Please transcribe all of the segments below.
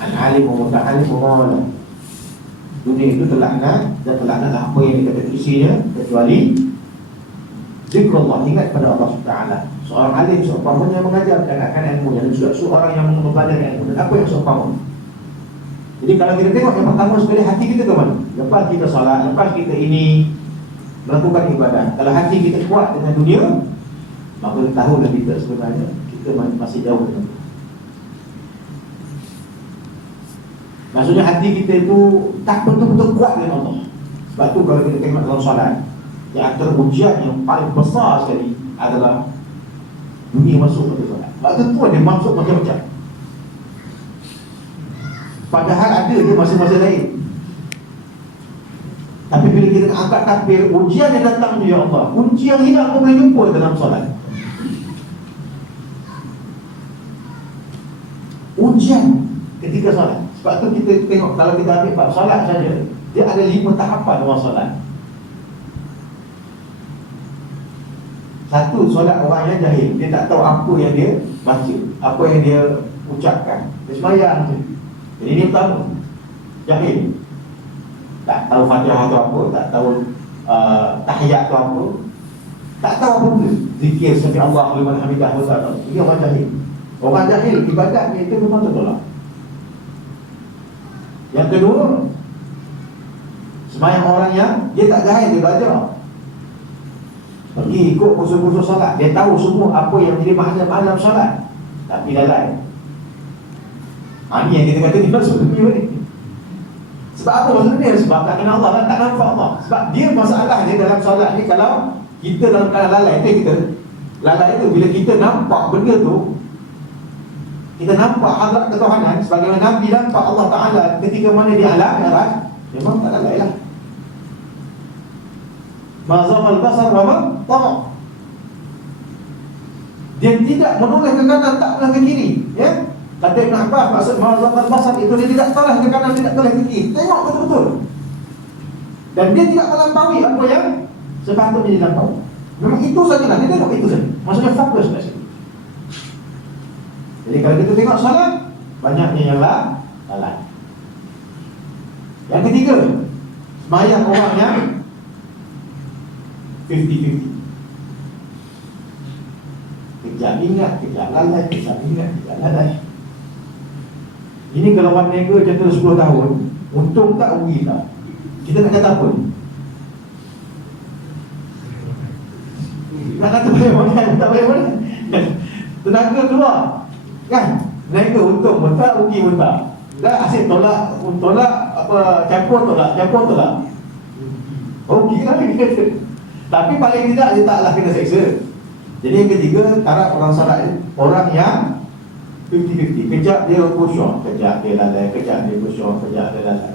Al-alim wa muta'alim wa dunia itu terlaknat, dan terlaknatlah apa yang dikatakan isinya kecuali zikrullah, ingat pada Allah SWT. Seorang alim seumpamanya mengajarkan akan ilmu, dan seorang yang mempelajari ilmu, dan apa yang seumpama. Jadi kalau kita tengok yang pertama sekali hati kita ke mana? Lepas kita salat, lepas kita ini melakukan ibadah, kalau hati kita kuat dengan dunia, maka tahulah kita sebenarnya kita masih jauh dengan Tuhan. Maksudnya hati kita itu tak betul-betul kuat dengan Allah. Sebab tu kalau kita tengok dalam solat, yang antara ujian yang paling besar sekali adalah dunia masuk ke solat. Sebab tu dia masuk macam-macam. Padahal ada dia masa-masa lain. Tapi bila kita angkat takbir, ujian yang datang ya Allah, ujian yang tidak boleh jumpa dalam solat. Ujian ketika solat. Sebab tu kita tengok kalau kita ambil bab solat saja, dia ada 5 tahapan dalam solat. Satu, solat orang yang jahil, dia tak tahu apa yang dia baca, apa yang dia ucapkan. Dia sembahyang je. Jadi ini pertama, jahil. Tak tahu Fatihah tu apa, tak tahu tahiyat tu apa, tak tahu apa pun. Zikir sami Allah liman hamidah, tak tahu. Dia orang jahil. Orang jahil ibadat dia itu memang tertolak. Yang kedua, sembahyang orang yang dia tak jahil, dia belajar. Pergi ikut kursus-kursus solat, dia tahu semua apa yang jadi makna solat, tapi lalai. Ini yang kita kata ni masuk dunia ni. Sebab apa maksud dia? Sebab tak kenal Allah dan tak nampak Allah. Sebab dia masalah dia dalam solat ni, kalau kita dalam keadaan lalai, itu kita lalai itu bila kita nampak benda tu, kita nampak hadrat ketuhanan sebagaimana Nabi nampak Allah Ta'ala ketika mana di alam Mi'raj, memang tak lalai lah. Mazal basar wa ma. Dia tidak menoleh ke kanan, tak menoleh ke kiri, ya. Kata Ibn Abbas, maksud mazal basar itu dia tidak toleh ke kanan, tidak toleh ke kiri. Tengok betul-betul. Dan dia tidak melampaui apa yang sepatutnya dilampaui. Memang itu sajalah, dia tengok itu saja. Maksudnya fokus kat situ. Jadi kalau kita tengok solat, banyaknya yang lalai. Yang ketiga, sembahyang orang yang 50-50. Kejap ingat, kejap lalai, kejap ingat, kejap lalai. Ini kalau orang niaga jangka 10 tahun, untung tak, rugi tak? Kita nak kata apa? Nak kata boleh mana? Tak boleh mana? Tenaga keluar, kan? Niaga untung pun tak, rugi pun tak. Dah asyik tolak apa, campur tolak. Rugi kan kita. Tapi paling tidak dia taklah kena seksa. Jadi yang ketiga, taraf orang salat, orang yang 50-50. Kejap dia khusyuk, kejap dia lalai, kejap dia khusyuk, kejap dia lalai.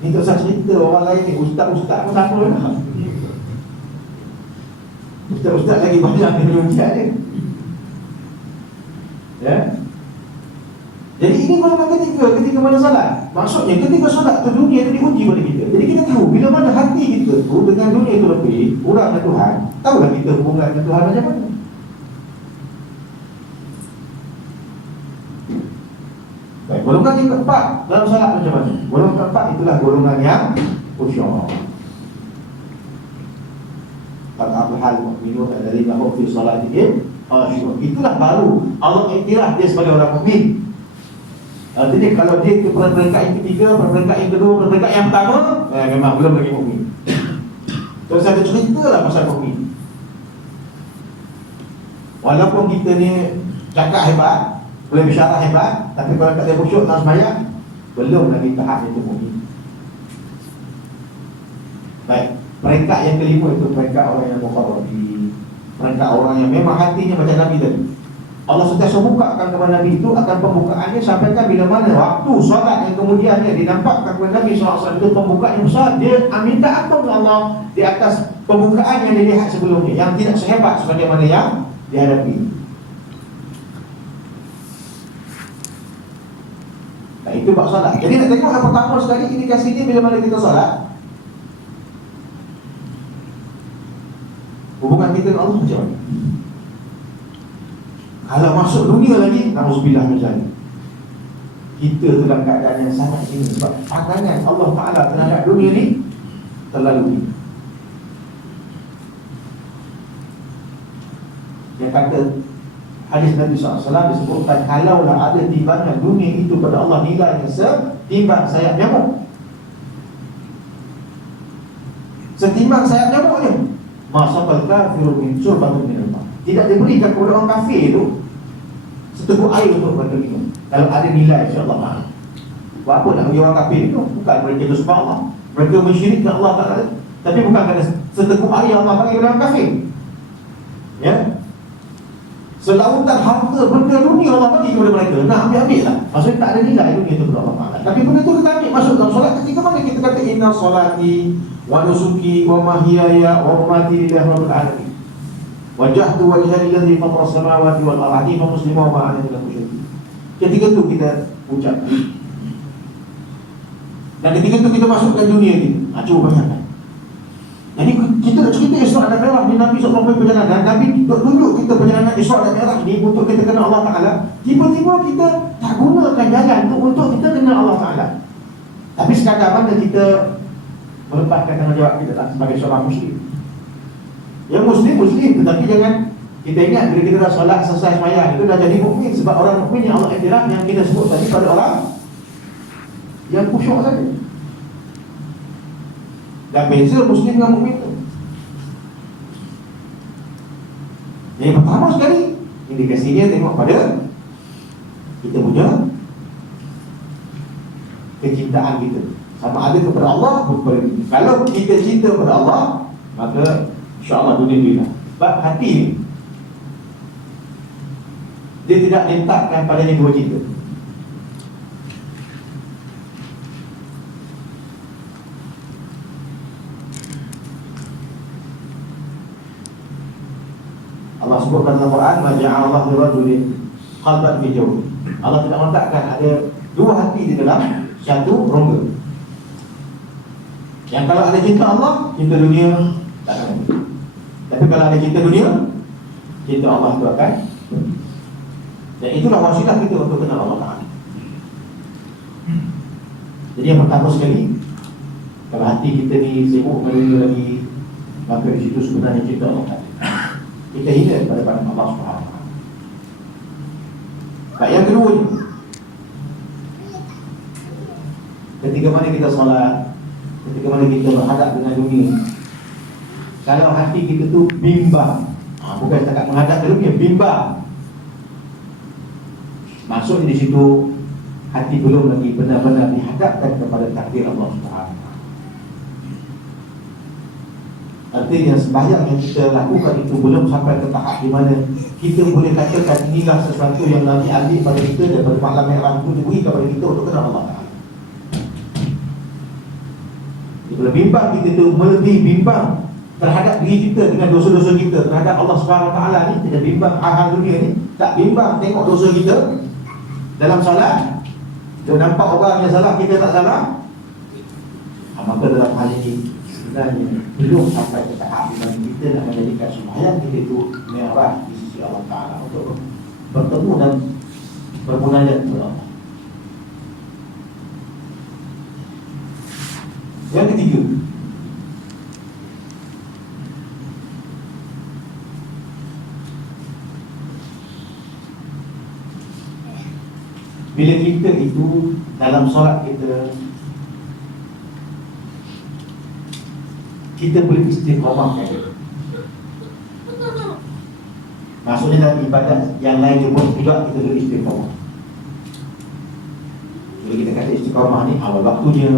Ni tak usah cerita orang lain ni, ustaz-ustaz pun sama lah. Ustaz-ustaz lagi banyak dia ujian dia. Ya. Jadi ini golongan ketiga ketika mana salat. Maksudnya ketika solat tu dunia tu diuji pada kita. Jadi kita tahu bila mana hati kita tu dengan dunia tu lebih kurang dengan Tuhan, tahulah kita hubungan dengan Tuhan macam mana. Baik, golongan yang keempat dalam solat macam mana? Golongan keempat itulah golongan yang khusyuk. Al-abhal mu'minun alladzina hum fi salatihim khashi'un. Itulah baru Allah iktiraf dia sebagai orang mukmin. Artinya kalau dia ke peringkat yang ketiga, peringkat yang kedua, peringkat yang pertama, memang belum lagi mukmin. Terus ada cerita lah pasal mukmin. Walaupun kita ni cakap hebat, boleh bisyarah hebat, tapi kalau tak ada khusyuk dalam sembahyang, belum lagi tahap itu mukmin. Baik, peringkat yang kelima itu peringkat orang yang muqarrabin. Peringkat orang yang memang hatinya macam Nabi tadi. Allah sentiasa bukakan kepada Nabi itu, akan pembukaannya sampaikan bila mana waktu solat yang kemudiannya dinampakkan kepada Nabi SAW itu pembukaan yang besar. Dia minta ampun kepada Allah di atas pembukaan yang dilihat sebelumnya, yang tidak sehebat sebagaimana yang dihadapi. Nah itu bab solat. Jadi nak tengok yang pertama sekali indikasinya bila mana kita solat, hubungan kita dengan Allah macam mana? Kalau masuk dunia lagi, na'udzubillah min zalik. kita tu dalam keadaan yang sangat ini. Sebab pandangan Allah Ta'ala terhadap dunia ni terlalu tinggi. Yang kata hadis Nabi SAW disebutkan, kalaulah ada timbangan dunia itu pada Allah nilainya setimbang sayap nyamuk, setimbang sayap nyamuk ni, masaqal kafiru min surbatin min al-ma, tidak diberikan kepada orang kafir itu seteguk air untuk mereka minum kalau ada nilai insya-Allah Ta'ala. Buat apa nak bagi orang kafir itu? Bukan mereka itu sebab Allah, mereka mensyirikkan Allah Ta'ala, tapi bukan kerana seteguk air Allah bagi kepada orang kafir. Ya, selautan harta benda dunia Allah bagi kepada mereka, nak ambil lah. Maksudnya tak ada nilai dunia itu kepada Allah Ta'ala. Tapi benda itu kita ambil masuk dalam solat. Ketika mana kita kata inna solati wa nusuki wa mahyaya wa mamati lillahi rabbil alamin, wajjahtu wajhiya lillazi fatara samawati wal ardi wa musliman wa ana minal musyrikin. Ketika itu kita ucap, dan ketika itu kita masukkan dunia ni. Cuba bayangkan. Jadi kita nak cerita Isra dan Mi'raj ni, Nabi SAW perjalanan, Nabi tunjuk kita perjalanan Isra dan Mi'raj ni untuk kita kenal Allah Ta'ala. Tiba-tiba kita tak gunakan jalan tu untuk kita kenal Allah Ta'ala. Tapi sekadar mana kita melepaskan tanggungjawab kita sebagai seorang Muslim. Yang Muslim, tetapi jangan kita ingat bila kita dah solat selesai sembahyang itu dah jadi mukmin. Sebab orang mukmin yang Allah iktiraf yang kita sebut tadi pada orang yang khusyuk saja. Dan beza Muslim dengan mukmin tu. Yang pertama sekali, indikasinya tengok pada kita punya kecintaan kita, sama ada kepada Allah atau kepada kita. Kalau kita cinta kepada Allah, maka insya-Allah dunia ni lah. Sebab hati ni dia tidak letakkan padanya dua cinta. Allah sebutkan dalam Quran, ma ja'alallahu lirajulin qalban fi jawfi. Allah tidak meletakkan ada dua hati di dalam satu rongga. Yang kalau ada cinta Allah, cinta dunia tak akan ada. Tapi kalau ada cinta dunia, cinta Allah itu akan. Dan itulah wasilah kita untuk kenal Allah Ta'ala. Jadi yang pertama sekali, kalau hati kita ni sibuk dengan dunia lagi, maka di situ sebenarnya cinta Allah Ta'ala. Kita hina pada Allah Subhanahu Wa Taala. Yang kedua, ketika mana kita solat, ketika mana kita berhadap dengan dunia, kalau hati kita tu bimbang, bukan setakat menghadap ke dunia, bimbang, maksud di situ hati belum lagi benar-benar dihadapkan kepada takdir Allah Subhanahu Wa Taala. Artinya sembahyang yang kita lakukan itu belum sampai ke tahap di mana kita boleh katakan inilah sesuatu yang Nabi ambil pada kita daripada malam Mi'raj itu diberi kepada kita untuk kenal Allah Ta'ala. Bila bimbang kita itu melebihi bimbang terhadap diri kita dengan dosa-dosa kita terhadap Allah Subhanahu Wa Taala ni, tidak bimbang hal-hal dunia ni, tak bimbang tengok dosa kita dalam solat, kita nampak orang yang salah, kita tak salah, maka dalam hal ini sebenarnya belum sampai ke tahap di mana kita nak menjadikan sembahyang kita itu Mi'raj di sisi Allah Ta'ala untuk bertemu dan bermunajat kepada Allah. Yang ketiga, bila kita itu dalam solat kita boleh istiqamah. Maksudnya dalam ibadat yang lain juga kita boleh istiqamah. Bila kita kata istiqamah ni awal waktunya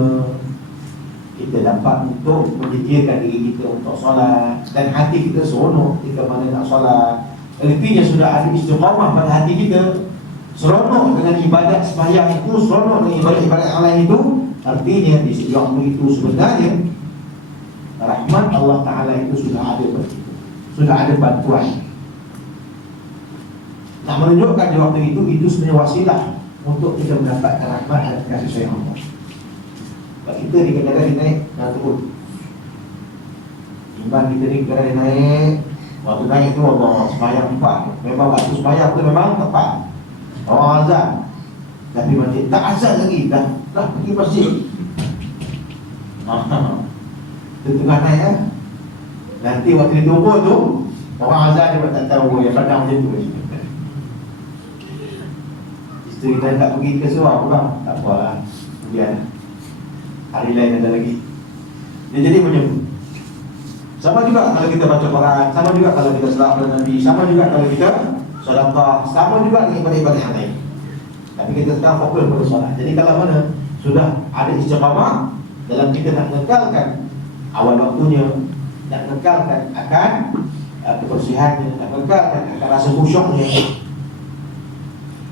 kita dapat untuk menyediakan diri kita untuk solat, dan hati kita seronok ketika mana nak solat. Artinya sudah ada istiqamah pada hati kita, seronok dengan ibadat sembahyang itu, seronok dengan ibadat-ibadat yang lain itu. Artinya di sisi waktu itu sebenarnya rahmat Allah Ta'ala itu sudah ada pada kita, sudah ada bantuan. Nak menunjukkan di waktu itu sebenarnya wasilah untuk kita mendapatkan rahmat dan kasih sayang Allah. Sebab kita ni kadang-kadang dia naik dan turun. Iman kita ni kadang-kadang dia naik. Waktu naik tu Allah sembahyang tepat. Memang waktu sembahyang tu memang tepat. Orang azan Tapi masjid tak azan lagi, dah pergi masjid. Itu tengah naik kan. Nanti waktu dia tunggu tu, orang azan dia pun tak tahu yang padang macam tu. Isteri dah tak pergi ke surau pula, tak apalah, kemudian hari lain ada lagi. Dia jadi macam tu. Sama juga kalau kita baca Quran, sama juga kalau kita selawat kepada Nabi, sama juga kalau kita sedekah, sama juga dengan ibadah-ibadah yang lain. Tapi kita sekarang fokus pada solat. Jadi kalau mana sudah ada istiqamah dalam kita nak mengekalkan awal waktunya, nak mengekalkan akan kebersihannya, nak mengekalkan akan rasa khusyuknya,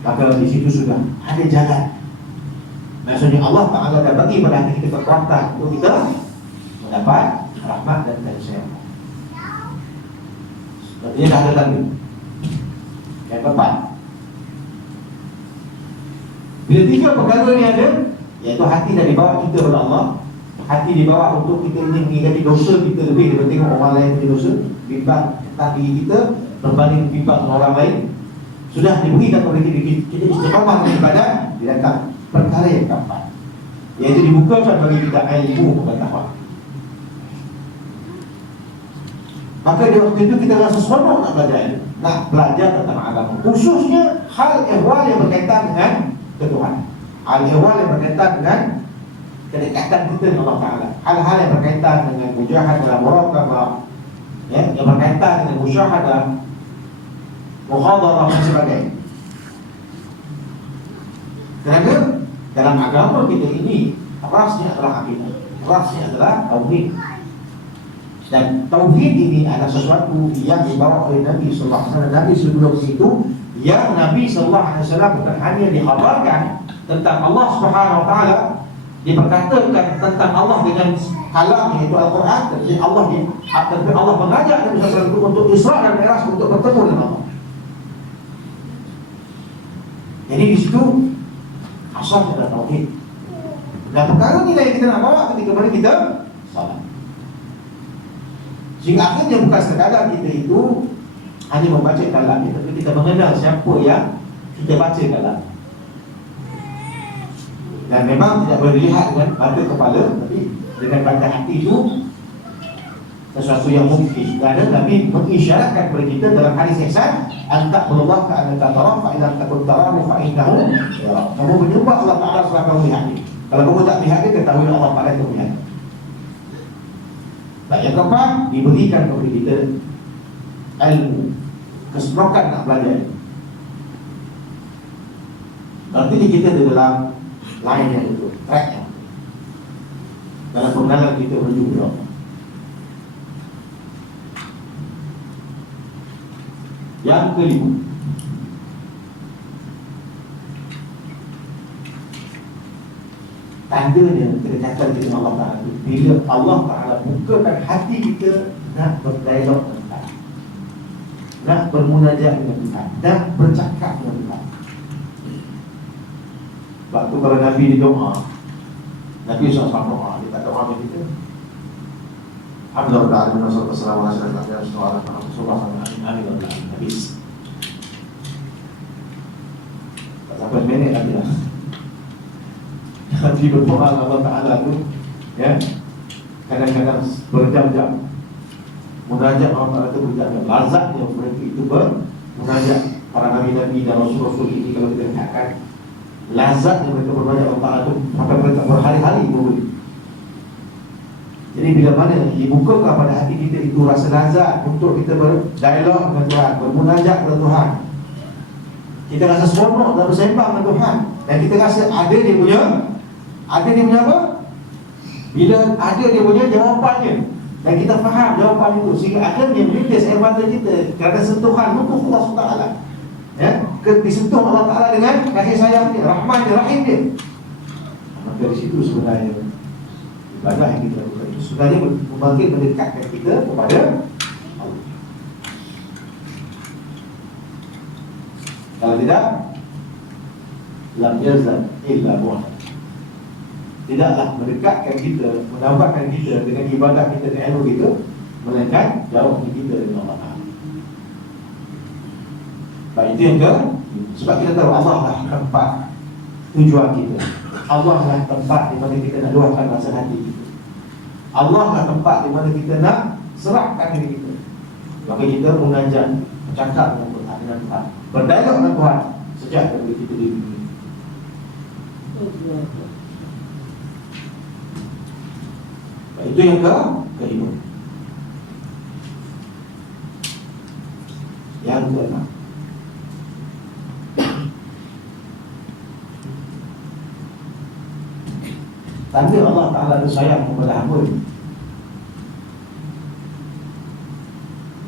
maka di situ sudah ada jalan. Maksudnya Allah Ta'ala dah bagi pada hati kita kekuatan untuk kita mendapat rahmat dan kasih sayang. Sepertinya dah ada tadi. Yang keempat, bila tiga perkara ni ada, iaitu hati dah dibawa kita kepada Allah, hati dibawa untuk kita ingin mengingati dosa kita lebih daripada tengok orang lain punya dosa, bimbang tentang diri kita berbanding bimbang dengan orang lain. Sudah diberikan kepada kita istiqamah dengan ibadat, dia datang perkara yang keempat, iaitu dibukakan bagi kita ilmu pengetahuan. Maka di waktu itu kita rasa seronok nak belajar tentang agama, khususnya hal ehwal yang berkaitan dengan ketuhanan, hal ehwal yang berkaitan dengan kedekatan kita dengan Allah Ta'ala, hal-hal yang berkaitan dengan mujahadah, muraqabah, ya, yang berkaitan dengan musyahadah, muhadarah dan sebagainya. Kerana dalam agama kita ini rasnya adalah akidah, rasnya adalah tauhid. Dan tauhid ini adalah sesuatu yang dibawa oleh Nabi sallallahu alaihi wasallam. Nabi sebelum itu, yang Nabi sallallahu alaihi wasallam bukan hanya dikhabarkan tentang Allah Subhanahu wa taala, diperkatakan tentang Allah dengan kalam iaitu Al-Quran, tapi Allah mengajak Nabi sallallahu alaihi wasallam untuk Isra dan Mi'raj, untuk bertemu dengan Allah. Jadi di situ asalnya adalah tauhid. Dan perkara ini yang kita nak bawa ketika mana kita salat. Sehingga akhirnya bukan sekadar kita itu hanya membaca kalam, tapi kita mengenal siapa yang kita baca kalam. Dan memang tidak boleh dilihat dengan mata kepala, tapi dengan mata hati itu sesuatu yang mungkin. Kerana Nabi mengisyaratkan kepada kita dalam hadis ihsan, anta qulullah ka'annaka tarah fa idza takun tarahu fa innahu yara. Kamu menyembah Allah Ta'ala setelah kamu lihat dia. Kalau kamu tak lihat dia, ketahui Allah Ta'ala itu melihat. Dan yang keempat, diberikan kepada kita ilmu, keserokan nak belajar. Artinya kita di dalam line yang itu, track yang dalam pengenalan kita menuju ke Allah. Yang kelima, tandanya kedekatan kita dengan Allah Ta'ala, bila Allah Ta'ala bukakan hati kita nak berdialog dengan Tuhan, nak bermunajat dengan Tuhan, nak bercakap dengan Tuhan. Sebab tu kalau Nabi di doa, Nabi SAW doa, dia tak doa macam kita. Alhamdulillah, wassalamualaikum warahmatullahi wabarakatuh. Habis. Tak sampai minit lagi lah. Nanti berdoa Allah Ta'ala tu, ya, kadang-kadang berjam-jam. Munajat Allah Ta'ala tu berjam-jam. Lazatnya mereka itu bermunajat. Para Nabi-Nabi dan Rasul-Rasul ini kalau kita lihatkan, lazatnya mereka bermunajat Allah Ta'ala tu sampai mereka berhari-hari boleh. Jadi bila mana dibuka kepada hati kita itu rasa lazat untuk kita berdialog dengan Tuhan, bermunajat kepada Tuhan, kita rasa seronok dan bersembang dengan Tuhan, dan kita rasa ada dia punya apa? Bila ada dia punya jawapannya, dan kita faham jawapan itu, sehingga akhirnya menitis air mata kita kerana sentuhan muka Allah SWT, ya, disentuh Allah Ta'ala dengan kasih sayang dia, rahmat dia, rahim dia. Maka di situ sebenarnya ibadah yang kita lakukan itu sebenarnya membangkit mendekatkan kita kepada Allah. Kalau tidak, lam yazal illa bu'ad. Tidaklah mendekatkan kita, menambahkan kita dengan ibadah kita dan ilmu kita, melainkan jauhnya kita dengan Allah Ta'ala. Baik, itu yang ke, sebab kita tahu Allah lah keempat tujuan kita. Allah lah tempat di mana kita nak luahkan rasa hati kita. Allah lah tempat di mana kita nak serahkan diri kita. Maka kita mengajar, bercakap dengan Tuhan, dengan Tuhan, berdialog dengan Tuhan sejak dari kita di dunia. Itu yang kelima. Yang keenam, tanda Allah Ta'ala itu sayang kepada hamba.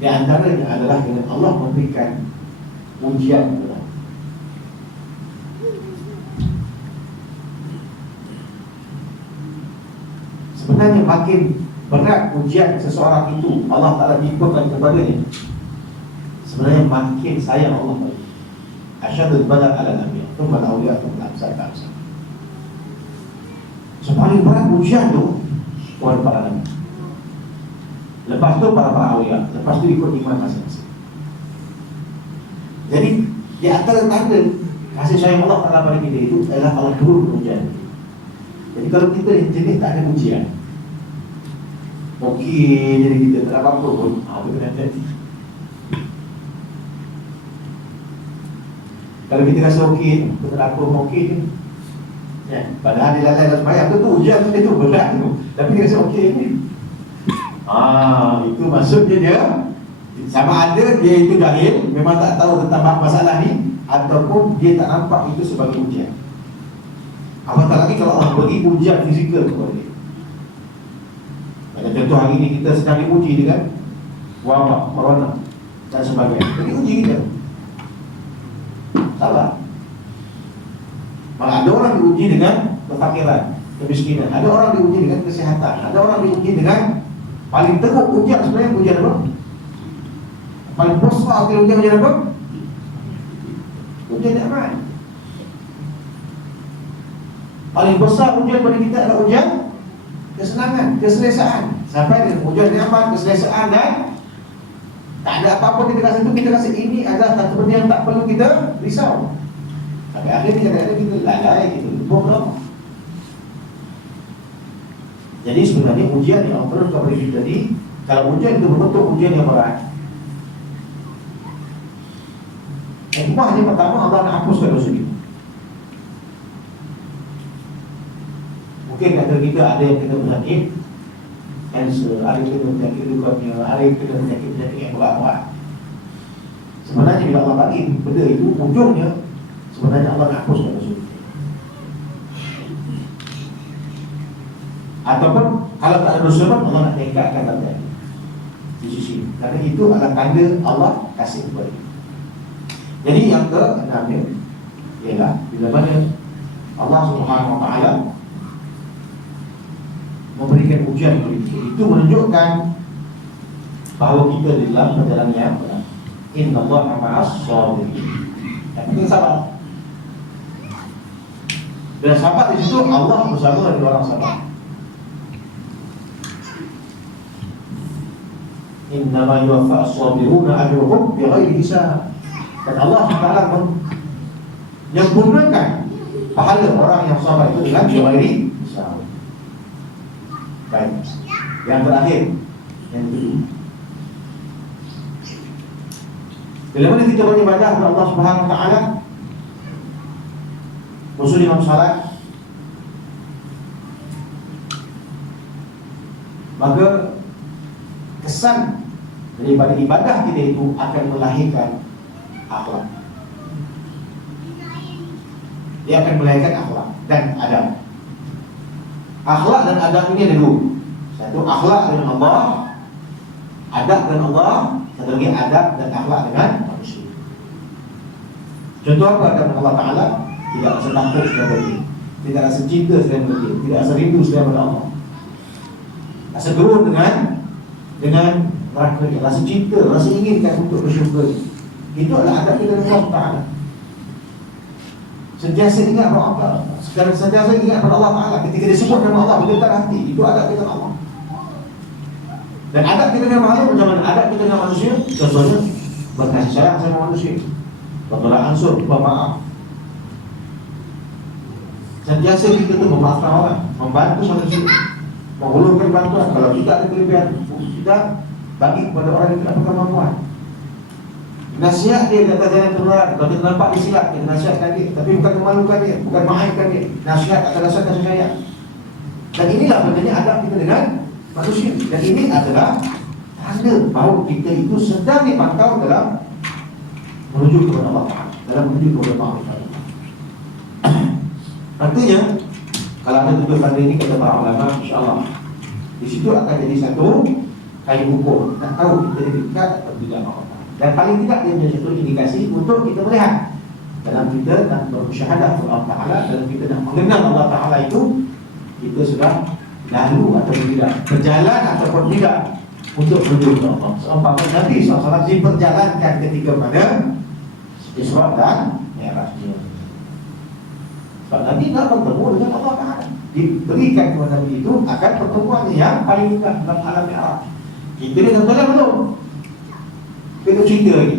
Di antaranya adalah dengan Allah memberikan ujian kepada. Sebenarnya makin berat ujian seseorang itu Allah Ta'ala timpakan kepadanya, sebenarnya makin sayang Allah. Asyadul bala ala nabiya thumma al-awliya thumma al-amsal. Sepaling berat ujian tu kepada para nabi, lepas tu para awliya, lepas tu ikut iman masing-masing. Jadi di antara tanda kasih sayang Allah pada kita itu adalah Allah turun ujian. Jadi kalau kita ni jenis tak ada ujian, okey, jadi kita tak ada apa-apa pun, kita kena hati. Kalau kita rasa okey, kita tak ada apa pun okey je, ya, padahal dia lalai dan sembahyang tu ujian tu, itu berat tu, tapi dia rasa okey ni. Itu maksudnya dia sama ada dia itu jahil, memang tak tahu tentang masalah ni, ataupun dia tak nampak itu sebagai ujian. Apatah lagi kalau Allah beri ujian fizikal kepada dia. Macam contoh hari ni kita sedang diuji dengan wabak, corona dan sebagainya. Jadi uji kita salah. Maka ada orang diuji dengan kefakiran, kemiskinan, ada orang diuji dengan kesihatan, ada orang diuji dengan paling teruk ujian. Sebenarnya ujian apa? Paling besar ujian apa? Ujian nikmat. Paling besar ujian bagi kita adalah ujian kesenangan, keselesaan. Sampai dengan ujian nikmat, keselesaan dan tak ada apa-apa kita rasa itu, kita rasa ini adalah satu benda yang tak perlu kita risau. Sampai akhirnya kadang-kadang kita lalai, kita bodoh. Jadi sebenarnya ujian yang Allah turun kepada kita ni, kalau ujian itu berbentuk ujian yang berat, hikmahnya pertama Allah nak hapuskan dosa kita. Mungkin antara kita ada yang kena penyakit kanser, ada yang kena penyakit leukemia, ada yang kena penyakit-penyakit yang berat-berat. Sebenarnya bila Allah bagi benda itu, ujungnya sebenarnya Allah nak hapuskan dosa kita. Ataupun kalau tak ada dosa pun Allah nak tingkatkan darjat di sisi. Kerana itu adalah tanda Allah kasih kepada kita. Jadi yang keenamnya ialah bila mana Allah Subhanahu Wa Taala memberikan ujian kepada kita, itu menunjukkan bahawa kita di dalam perjalanan yang benar. Innallaha ma'as sabirin. Yang penting sabar. Dan sabar di situ Allah bersama dengan orang sabar. Innama yuwaffa as-sabiruna ajruhum bighairi hisab. Dan Allah Taala menyempurnakan pahala orang yang sabar itu dengan bighairi hisab. Baik. Yang terakhir, yang kedua, bila mana kita beribadah kepada Allah Subhanahu Wa Taala, khusus dalam salat, maka kesan daripada ibadah kita itu akan melahirkan akhlak. Dia akan melahirkan akhlak dan adab. Akhlak dan adab ini ada dua. Satu akhlak dengan Allah, adab dengan Allah. Satu lagi adab dan akhlak dengan manusia. Contoh apa adab dengan Allah Ta'ala? Tidak rasa takut kepada dia, tidak rasa cinta selain dia, tidak rasa rindu selain Allah, rasa gerun dengan neraka dia, rasa cinta, rasa inginkan untuk bersyukur. Itu adalah adab kita dengan Allah Ta'ala. Sentiasa ingat pada Allah Ta'ala, sentiasa ingat pada Allah Ta'ala. Ketika disebut nama Allah, bergetar hati. Itu adab kita dengan Allah. Dan adab kita dengan makhluk macam mana? Adab kita dengan manusia, contohnya berkasih sayang sama manusia, bertolak ansur, bermaaf. Sentiasa kita tu memaafkan orang, membantu sama sini, menghulurkan bantuan. Kalau kita ada kelebihan, kita bagi kepada orang yang tidak berkemampuan. Nasihat dia kata jalan keluar. Kalau kita nampak dia silap, kita nasihatkan dia, tapi bukan memalukan dia, bukan menghainkan dia. Nasihat atas dasar kasih sayang. Dan inilah benarnya adab kita dengan manusia. Dan ini adalah tanda bahawa kita itu sedang dipantau dalam menuju kepada Allah Ta'ala, dalam menuju kepada Allah. Artinya, kalau ada tujuh benda ini kata para ulama, insyaAllah di situ akan jadi satu kayu ukur. Tak tahu kita dekat atau tidak Allah. Dan paling tidak dia menjadi satu indikasi untuk kita melihat dalam kita nak bersyahadah kepada Allah Ta'ala, dalam kita nak mengenal Allah Ta'ala itu, kita sudah lalu atau tidak, berjalan ataupun tidak untuk menuju ke Allah. Seumpama Nabi SAW diperjalankan ketika pada Isra dan Mi'rajnya. Sebab Nabi nak bertemu dengan Allah Ta'ala, diberikan kepada Nabi itu akan pertemuan yang paling indah dalam alam Mi'raj. Kita ni tuan-tuan belum, kita cerita lagi.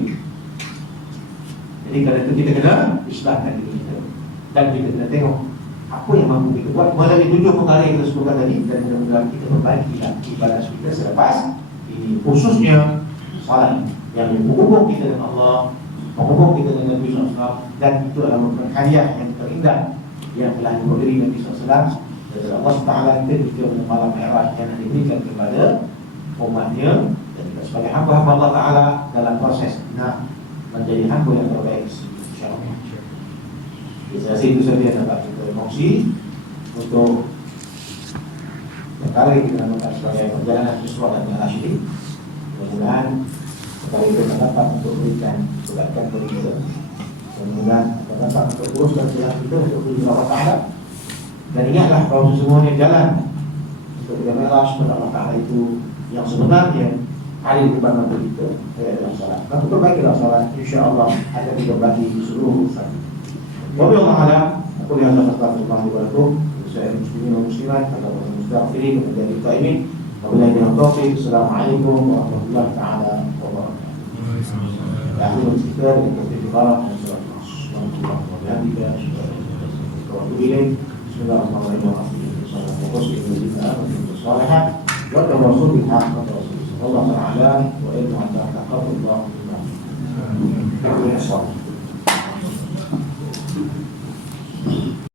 Jadi kalau itu kita kena islahkan diri kita, dan kita kena tengok apa yang mampu kita buat melalui tujuh perkara yang kita sebutkan tadi, dan mudah-mudahan kita perbaiki ibadah kita selepas ini, khususnya salat yang menghubung kita dengan Allah, menghubung kita dengan Nabi SAW. Dan itu adalah merupakan hadiah yang terindah yang telah diberi Nabi SAW dari Allah Taala ketika pada malam Mi'raj yang diberikan kepada umatnya, dan juga sebagai hamba-hamba Allah Taala dalam proses nak menjadi hamba yang terbaik insya-Allah. Saya rasa itu saja yang dapat kita kongsi untuk perkara yang kita lakukan sebagai perjalanan Isra dan Mi'raj ini. Mudah-mudahan perkara itu dapat untuk berikan kebaikan kepada kita. Mudah-mudahan dapat untuk teruskan jalan kita untuk menuju Allah Ta'ala. Dan ingatlah bahawa sesungguhnya jalan untuk kita Mi'raj kepada Allah Ta'ala itu yang sebenarnya hari depan mata kita adalah salat. Kalau perbaikilah salat, insya-Allah akan kita bagi seluruh urusan. Wallahu a'lam. Aku lihat astaghfirullah wa lakum. Saya muslimin dan muslimat, atau mustaghfirin dan jadi taimin. Wabillahi taufiq. Assalamualaikum warahmatullahi taala wabarakatuh. Ya, aku bercerita dengan Profesor Barat dan Saudara Rasulullah SAW. Bismillahirrahmanirrahim. Fokus di dalam kesalahan. Wa tawassul bil haqq wa tawassul. Allah Ta'ala wa ilmu anta taqabbal Allah minna.